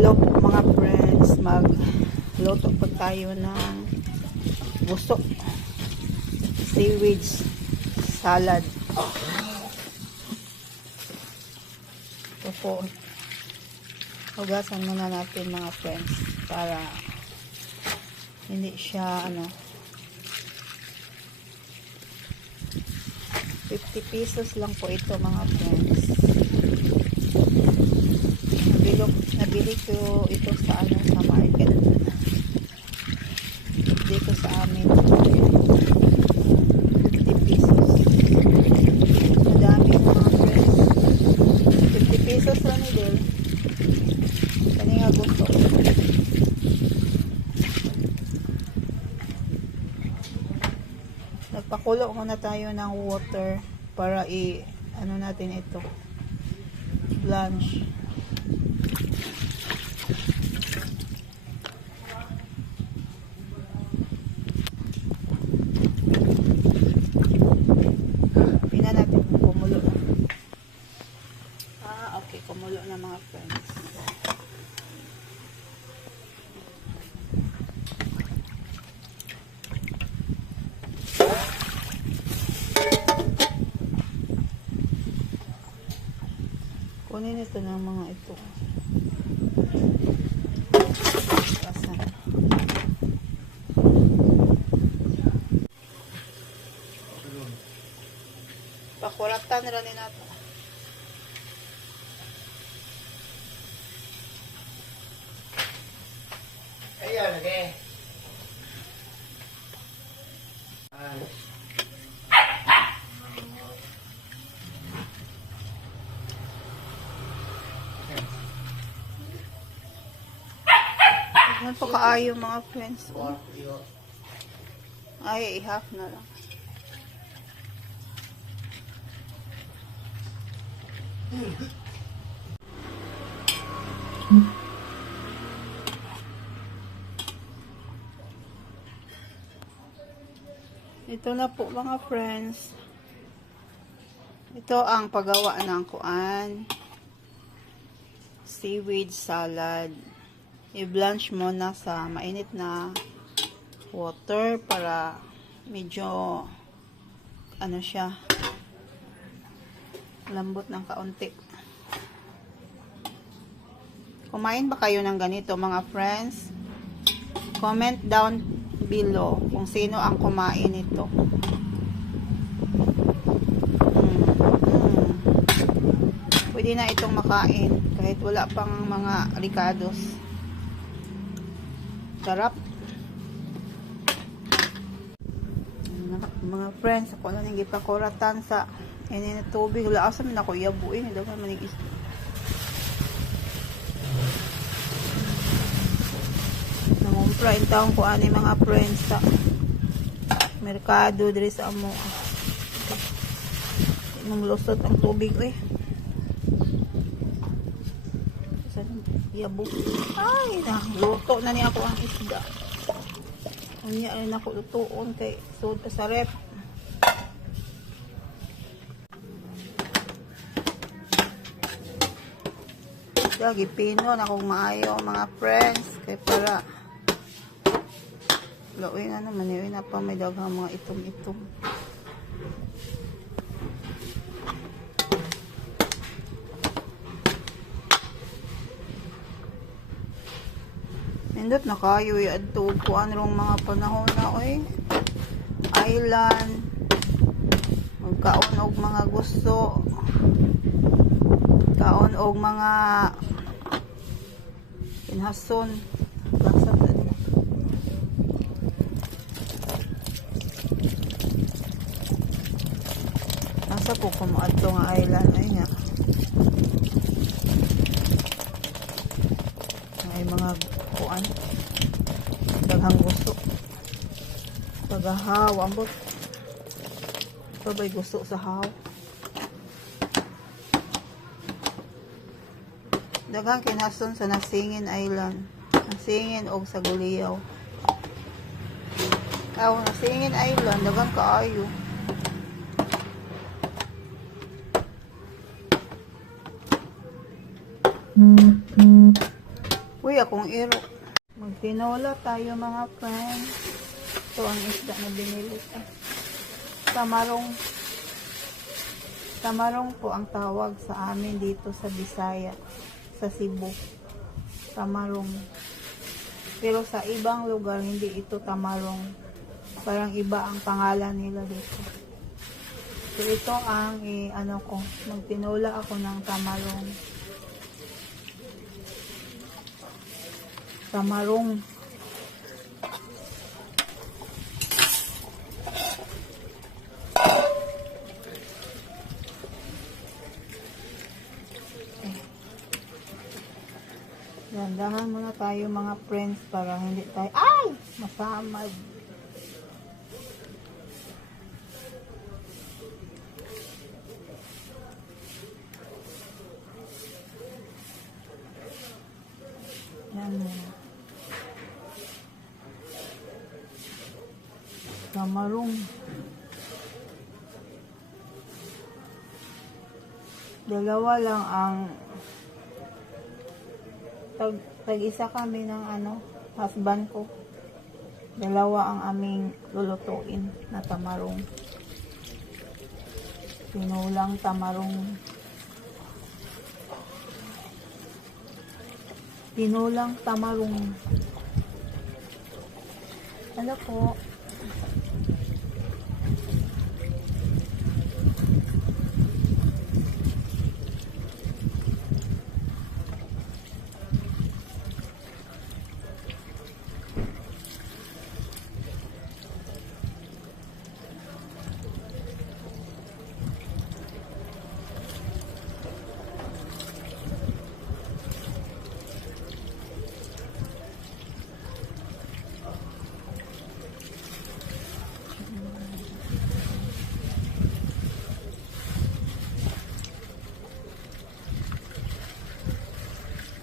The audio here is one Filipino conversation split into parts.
Hello po mga friends, magluto po tayo ng busok seaweed salad. Ito po, hugasan muna natin mga friends para hindi siya 50 pesos lang po ito mga friends. Nabili ko ito sa sa market dito sa amin. 50 pesos. Madami mga friends. 50 pesos lang din. Kanina gusto. Nagpakulo muna tayo ng water para natin ito. Blanch. Tingnan natin kung kumulo na. Okay, kumulo na mga friends. Kunin ito ng mga ito. Asan? Pakuratan rin natin. Ayan, okay. Ano po kaayo mga friends? Ay, i-half na lang. Ito na po mga friends. Ito ang paggawa ng seaweed salad. I-blanch mo na sa mainit na water para medyo siya lambot ng kaunti. Kumain ba kayo ng ganito mga friends? Comment down below kung sino ang kumain nito. Pwede na itong makain kahit wala pang mga ricados. Sarap. Mga friends, ako na nang gipakuratan sa na tubig. Wala asa man ako yabuin. Dagan man is. Nangumpra in taong ko ani mga friends sa merkado diri sa amo. Nanglusot ang tubig yabo. Ay, luto na niya ako ang isda. Unya rin ako lutoon kay sud sa rep. Lagi pino na akong maayo mga friends kay para gawin maniwin na pa may daghang mga itom-itom. Nindot na kayo adto kuan rong mga panahon na island magkaon og mga gusto kaon og mga inhason nasa po kumaadto nga island ay nga ay mga kuan daghang gusto pagahaw ambot pabay gusto sa haw daghang kinason sa Nasingin Island Nasingin og sa Guliyaw Nasingin Island daghang kaayo akong iro. Magtinola tayo mga friends. Ito ang isda na binili. Tamarong. Tamarong po ang tawag sa amin dito sa Bisaya, sa Cebu. Tamarong. Pero sa ibang lugar, hindi ito tamarong. Parang iba ang pangalan nila dito. So ito ang magtinola ako ng tamarong. Tamarong. Dandahan muna tayo mga friends para hindi tayo masamad. Yan muna. Tamarong. Dalawa lang ang tag-isa kami ng husband ko. Dalawa ang aming lulutuin na tamarong. Tinulang tamarong. Tinulang tamarong. Ano po?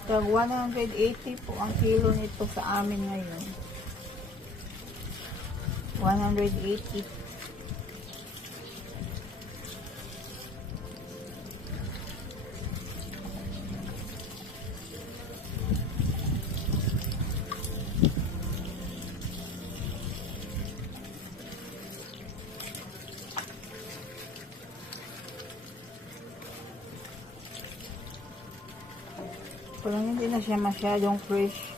Tag 180 po ang kilo nito sa amin ngayon. 180. Parang hindi na siya masyadong fresh.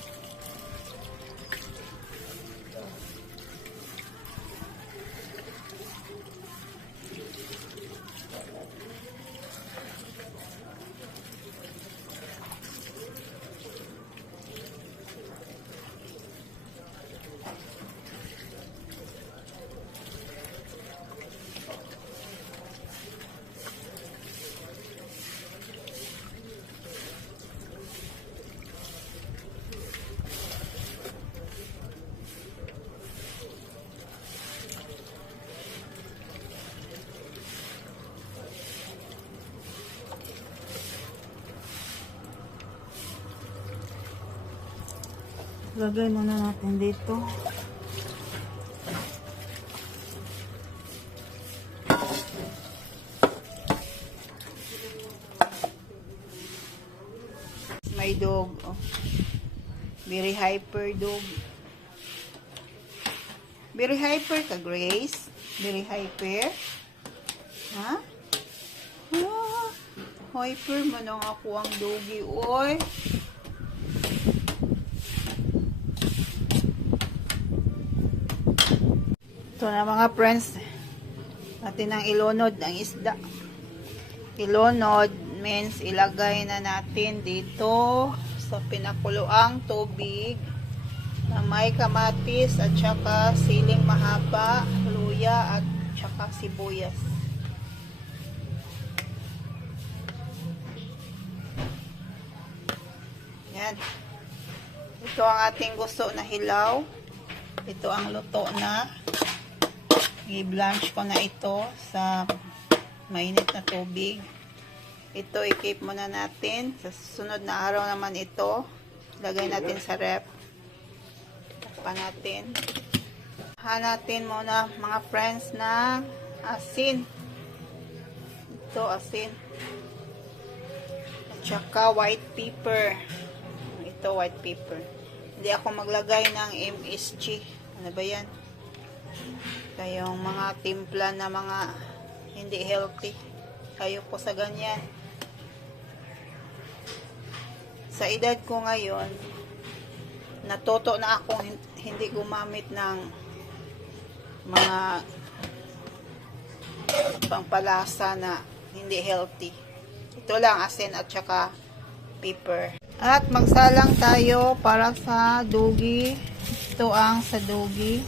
Lagay muna natin dito. May dog. Oh. Very hyper dog. Very hyper ka, Grace? Very hyper? Ha? Ah, hyper man ang ako ang doggy. Oy. Ito na mga friends, natin ang ilunod ang isda. Ilunod means ilagay na natin dito sa pinakuluang tubig na may kamatis at saka siling mahaba, luya at saka sibuyas. Yan. Ito ang ating gusto na hilaw. Ito ang luto na. I-blanch ko na ito sa mainit na tubig. Ito i-keep muna natin. Sa susunod na araw naman ito, lagay natin sa ref. Takpan natin. Hanatin muna mga friends na asin. Ito asin. At saka white pepper. Ito, white pepper. Hindi ako maglagay ng MSG. Ano ba yan? Kayong mga timpla na mga hindi healthy. Ayoko sa ganyan. Sa edad ko ngayon, natuto na akong hindi gumamit ng mga pangpalasa na hindi healthy. Ito lang, asin at saka pepper. At magsalang tayo para sa dogi. Ito ang sa dogi.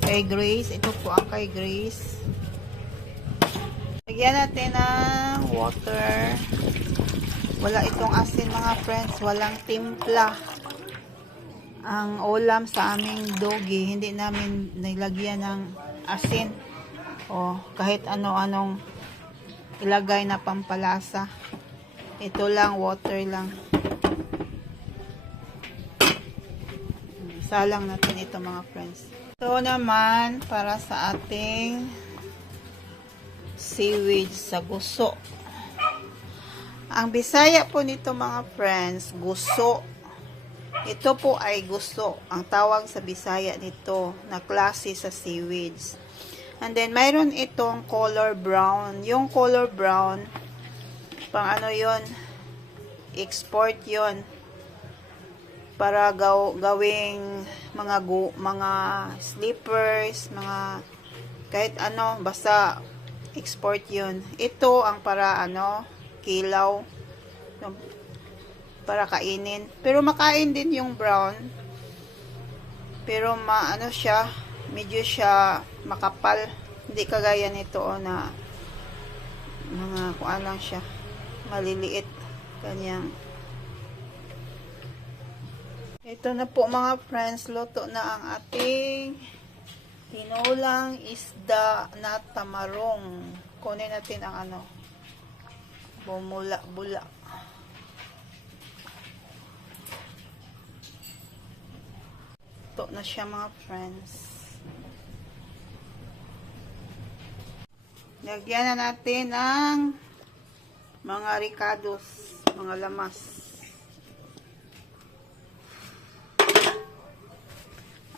Kay Grace. Ito po ang kay Grace. Lagyan natin ng water. Wala itong asin mga friends. Walang timpla. Ang ulam sa aming dogi, hindi namin nilagyan ng asin. O kahit ano-anong ilagay na pampalasa. Ito lang, water lang. Salang natin ito mga friends. Ito naman para sa ating seaweed sa guso. Ang Bisaya po nito mga friends, guso. Ito po ay guso. Ang tawag sa Bisaya nito na klase sa seaweeds. And then, mayroon itong color brown. Yung color brown, pang ano yun, export yun. Para gawing mga slippers, mga kahit ano, basta export yun. Ito ang para ano, kilaw. Para kainin. Pero makain din yung brown. Pero ano siya, medyo siya makapal. Hindi kagaya nito na mga kuan lang siya. Maliliit. Kanyang. Ito na po mga friends. Luto na ang ating tinulang isda na tamarong. Kunin natin ang ano. Bumula-bula. Luto na siya mga friends. Lagyan na natin ng mga ricados, mga lamas.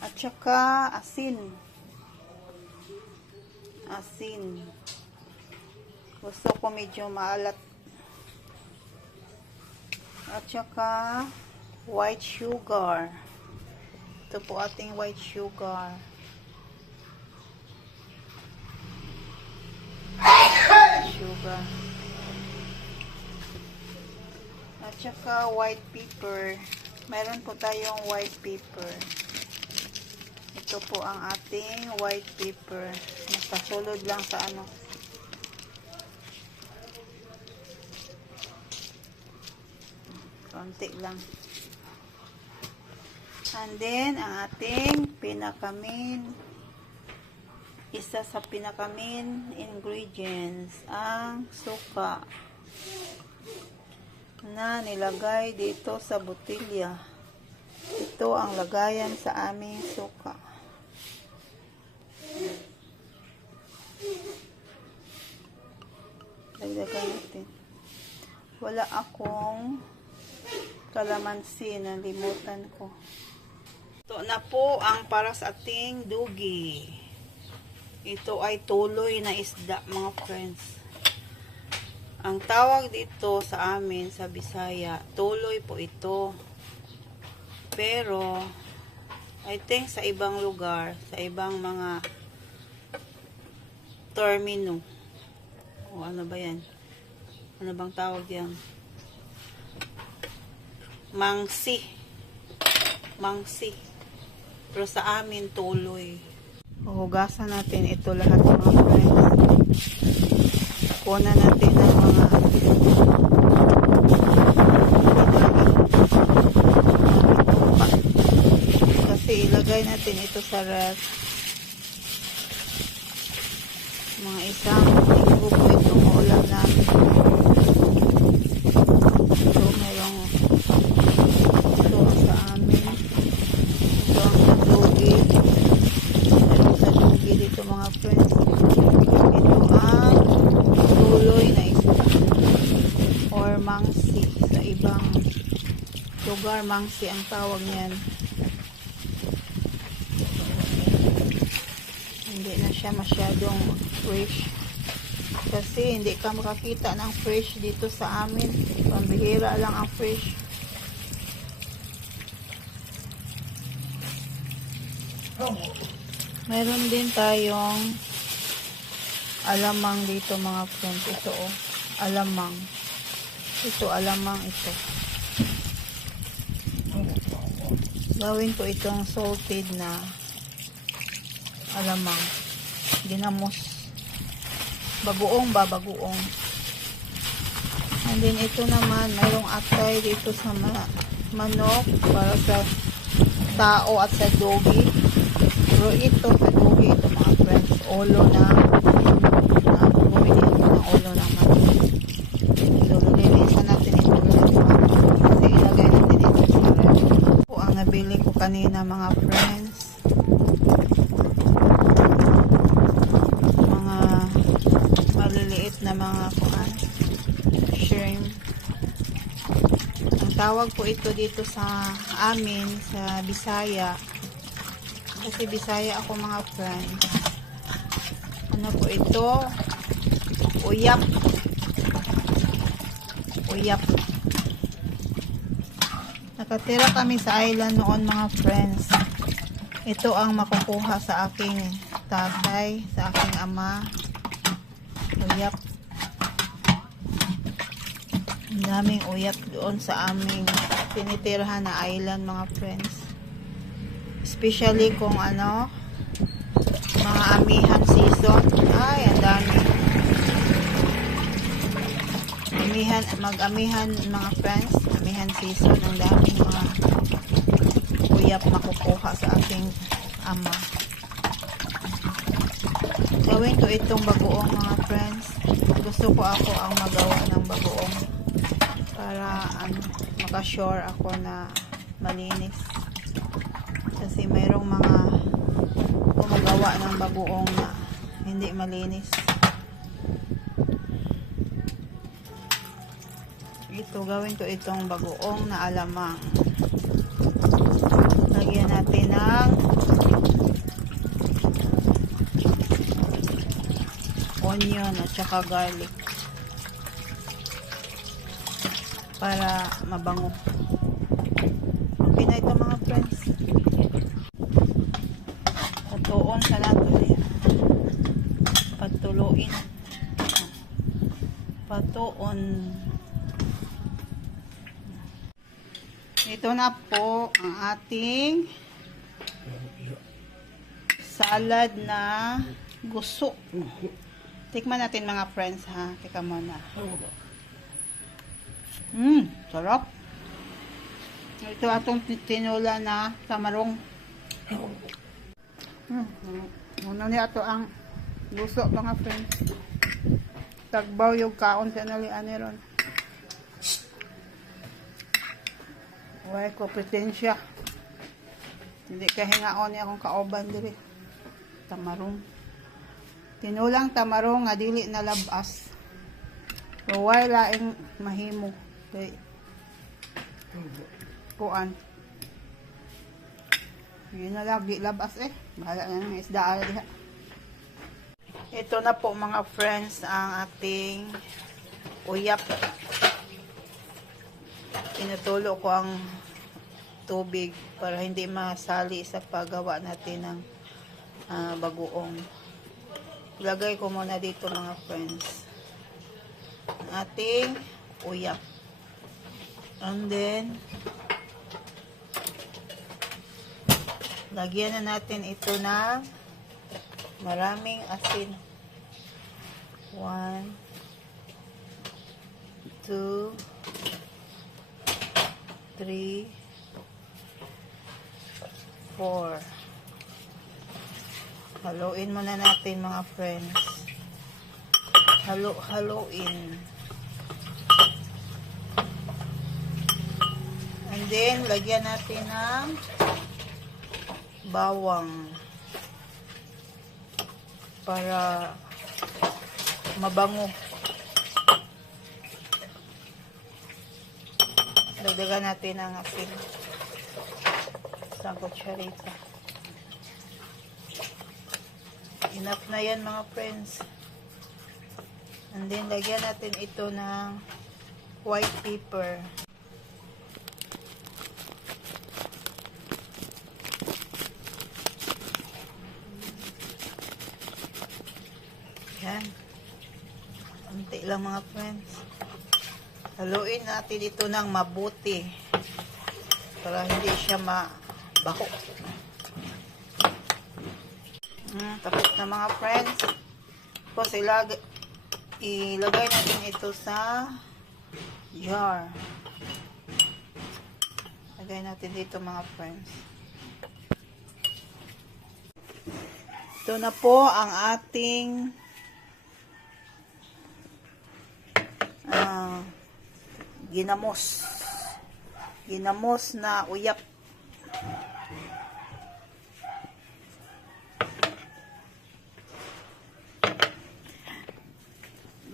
At saka asin. Asin. Gusto ko medyo maalat. At saka white sugar. Ito po ating white sugar. Sugar. At saka white pepper. Meron po tayong white pepper. Ito po ang ating white pepper. Nakasulod lang sa ano. Konti lang. And then, ang ating pinakamin. Isa sa pinakamin ingredients, ang suka na nilagay dito sa botilya. Ito ang lagayan sa aming suka. Dagdagan natin. Wala akong kalamansi, nalimutan ko. Ito na po ang para sa ating dugi. Ito ay tuloy na isda mga friends. Ang tawag dito sa amin sa Bisaya, tuloy po ito. Pero I think sa ibang lugar, sa ibang mga termino. O ano ba yan? Ano bang tawag yan? Mangsi. Mangsi. Pero sa amin tuloy. Hugasan natin ito lahat mga friends. Kuha natin ang mga kasi ilagay natin ito sa ref. Mga isang linggo po itong ulam natin. Ito merong ito sa amin. Ito ang kadugi. Dito mga friends, ito ang tuloy na isda or mangsi sa ibang lugar. Garmangsi ang tawag niyan. Hindi na siya masyadong fresh. Kasi hindi ka makakita ng fresh dito sa amin. Pambihira lang ang fresh. Meron din tayong alamang dito mga friends. Ito oh, alamang. Ito alamang ito. Gawin ko itong salted na alamang. Ginamos. Bagoong ba? Bagoong. And then ito naman, mayroong atay dito sa manok para sa tao at sa dogi. Pero ito sa dogi, ito mga friends, ulo na bumili ito ng ulo ng manok. So, lulinisan natin ito kasi ilagay natin ito sa ref. Ito ang nabili ko kanina mga friends. Mga maliliit na mga shrimp. Ang tawag po ito dito sa amin sa Bisaya. Kasi Bisaya ako mga friends. Ano po ito? Uyap. Uyap. Nakatira kami sa island noon mga friends. Ito ang makukuha sa aking tatay, sa aking ama. Uyap. Ang daming uyap doon sa aming tinitirhan na island mga friends. Especially kung ano, mga amihan season. Ay, ang dami. Mag-amihan mga friends. Amihan season. Ang daming mga uyap makukuha sa aking ama. Gawin ko itong bagoong mga friends. Gusto ko ako ang magawa ng bagoong para makasure ako na malinis. Kasi mayroong mga gumagawa ng bagoong na hindi malinis. Ito, gawin ko itong bagoong na alamang. Lagyan natin ng onion at saka garlic para mabango. Okay na ito mga friends. Patuon sa nato yan. Patuluin. Patuon. Ito na po ang ating salad na guso. Tikman natin mga friends ha. Teka muna. Sarap. Ito atong tinula na tamarong. Muna niya ito ang gusto mga friends. Tagbaw yung kaon sa nalian ni ron. Huwag ko pretensya. Hindi kahingaon niya akong kaoban diri. Tamarong. Tinulang tamarong nga dili na labas. So, why laing mahimo? Okay. Kuan. Yun na lagi labas eh. Bahala na ng isda diha. Ito na po mga friends ang ating uyap. Tinutulo ko ang tubig para hindi masali sa paggawa natin ng bagoong. Ilagay ko muna dito mga friends ang ating uyap. And then lagyan na natin ito ng maraming asin. 1 2 3 4. Haluin muna natin mga friends. Haluin. And then lagyan natin ng bawang para mabango. Dagdagan natin ang asin. Isang kutsarita. Enough na yan mga friends. And then, lagyan natin ito ng white pepper. Yan. Unti lang mga friends. Haluin natin ito ng mabuti para hindi siya mabaho. Tapos na mga friends. Tapos ilagay natin ito sa jar. Lagay natin dito mga friends. Ito na po ang ating ginamos na uyap.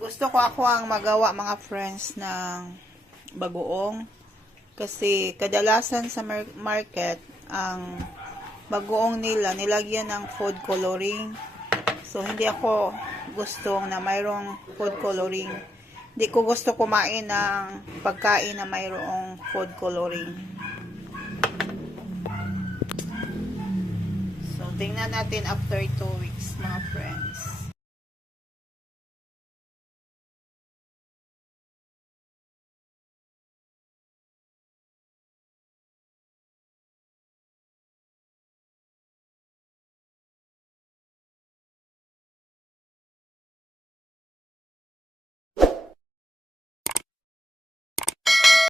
Gusto ko ako ang magawa mga friends ng bagoong kasi kadalasan sa market ang bagoong nila nilagyan ng food coloring. So hindi ako gusto na mayroong food coloring. Hindi ko gusto kumain ng pagkain na mayroong food coloring. So, tingnan natin after 2 weeks, mga friends.